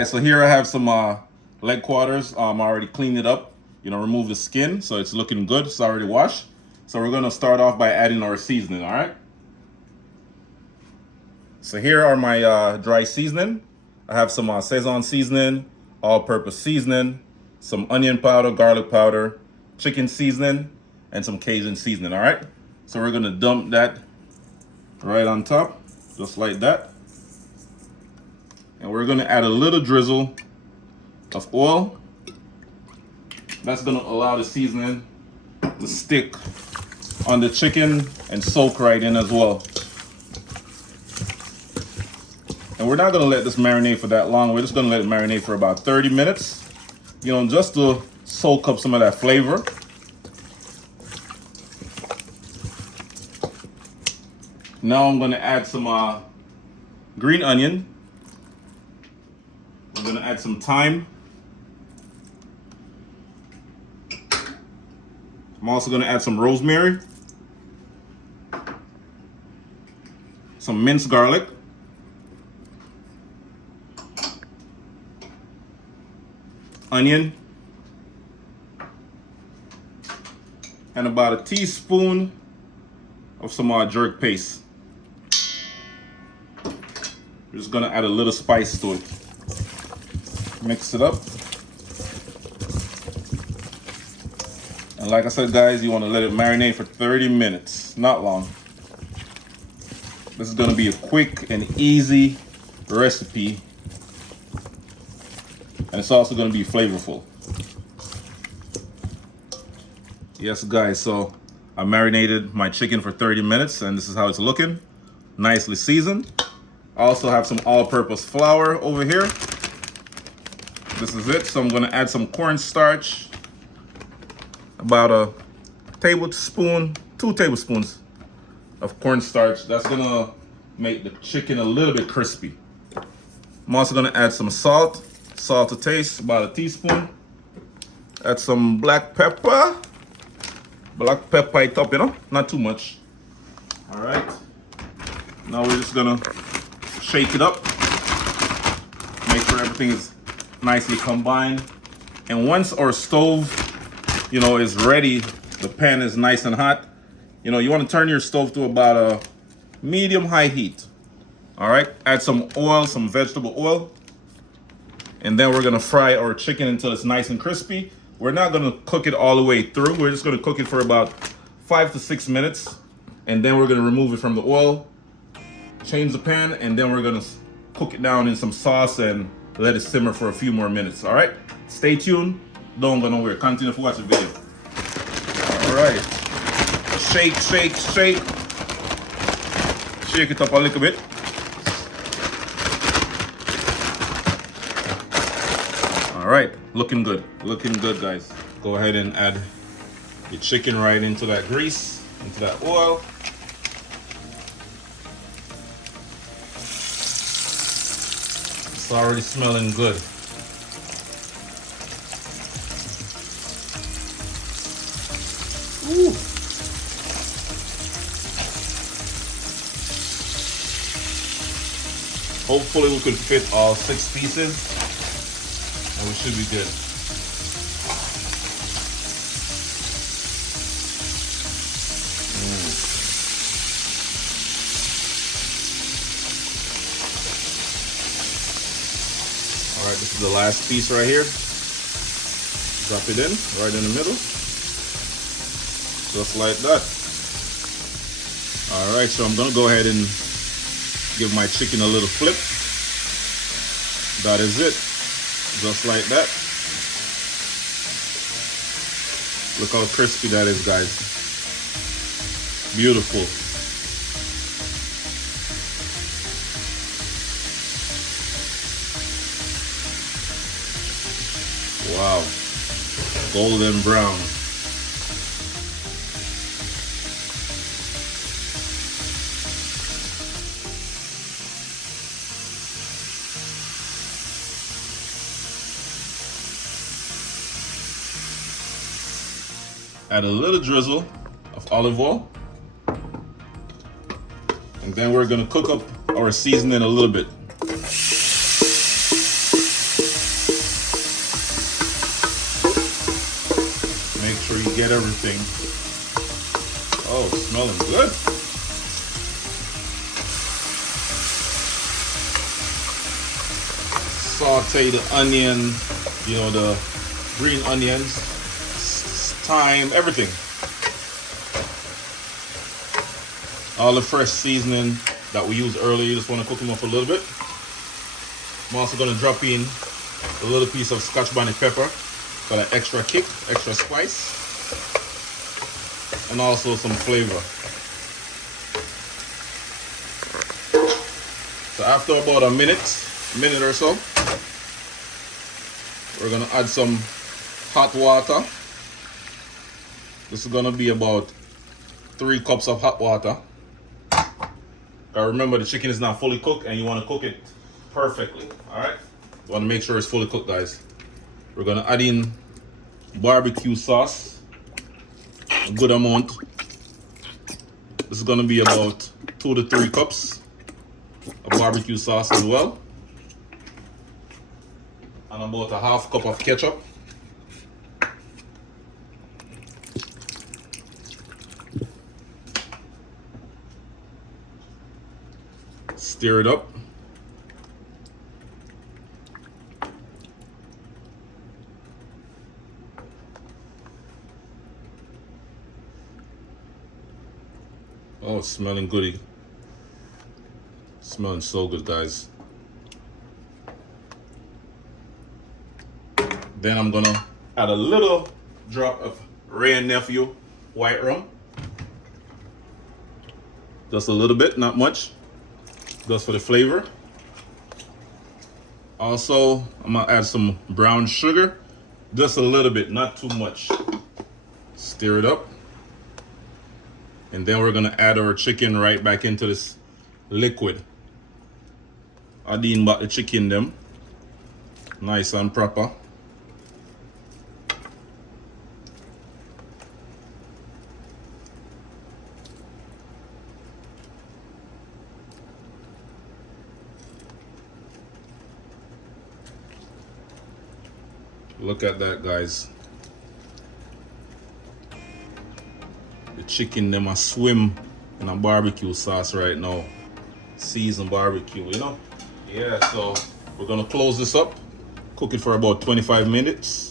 guys, so here I have some leg quarters. I already cleaned it up, remove the skin, so it's looking good. It's already washed. So we're gonna start off by adding our seasoning, all right? So here are my dry seasoning. I have some Szechuan seasoning, all-purpose seasoning, some onion powder, garlic powder, chicken seasoning, and some Cajun seasoning, all right? So we're gonna dump that right on top, just like that. And we're gonna add a little drizzle of oil. That's gonna allow the seasoning to stick on the chicken and soak right in as well. And we're not gonna let this marinate for that long. We're just gonna let it marinate for about 30 minutes, just to soak up some of that flavor. Now I'm gonna add some green onion. I'm gonna add some thyme. I'm also gonna add some rosemary, some minced garlic, onion, and about a teaspoon of some jerk paste. We're just gonna add a little spice to it. Mix it up. And like I said, guys, you want to let it marinate for 30 minutes, not long. This is going to be a quick and easy recipe. And it's also going to be flavorful. Yes, guys, so I marinated my chicken for 30 minutes, and this is how it's looking. Nicely seasoned. I also have some all-purpose flour over here. This is it. So I'm going to add some cornstarch, about a tablespoon, 2 tablespoons of cornstarch. That's going to make the chicken a little bit crispy. I'm also going to add some salt to taste, about a teaspoon. Add some black pepper top, not too much. All right. Now we're just going to shake it up. Make sure everything is nicely combined. And once our stove, is ready, the pan is nice and hot, you want to turn your stove to about a medium-high heat. All right, add some oil, some vegetable oil, and then we're gonna fry our chicken until it's nice and crispy. We're not gonna cook it all the way through. We're just gonna cook it for about 5 to 6 minutes, and then we're gonna remove it from the oil, change the pan, and then we're gonna cook it down in some sauce and let it simmer for a few more minutes. All right, stay tuned. Don't go nowhere. Continue to watch the video. All right. Shake, shake, shake. Shake it up a little bit. All right. Looking good. Looking good, guys. Go ahead and add your chicken right into that grease, into that oil. It's already smelling good. Ooh. Hopefully we could fit all 6 pieces and we should be good. All right, this is the last piece right here. Drop it in, right in the middle. Just like that. All right, so I'm gonna go ahead and give my chicken a little flip. That is it. Just like that. Look how crispy that is, guys. Beautiful. Wow. Golden brown. Add a little drizzle of olive oil. And then we're gonna cook up our seasoning a little bit. get everything. Oh, it's smelling good. Saute the onion, you know, the green onions, thyme, everything. All the fresh seasoning that we used earlier, you just want to cook them up a little bit. I'm also going to drop in a little piece of Scotch bonnet pepper for that extra kick, extra spice, and also some flavor. So after about a minute or so, we're going to add some hot water. This is going to be about 3 cups of hot water. Remember, the chicken is not fully cooked and you want to cook it perfectly. Alright? You want to make sure it's fully cooked, guys. We're going to add in barbecue sauce, a good amount. This is going to be about 2 to 3 cups of barbecue sauce as well. And about a half cup of ketchup. Stir it up. Oh, it's smelling goody. Smelling so good, guys. Then I'm gonna add a little drop of Wray & Nephew white rum. Just a little bit, not much. Just for the flavor. Also, I'm gonna add some brown sugar. Just a little bit, not too much. Stir it up. And then we're gonna add our chicken right back into this liquid. Adding back the chicken them. Nice and proper. Look at that, guys. The chicken them a swim in a barbecue sauce right now. Seasoned barbecue, you know? Yeah, so we're gonna close this up. Cook it for about 25 minutes.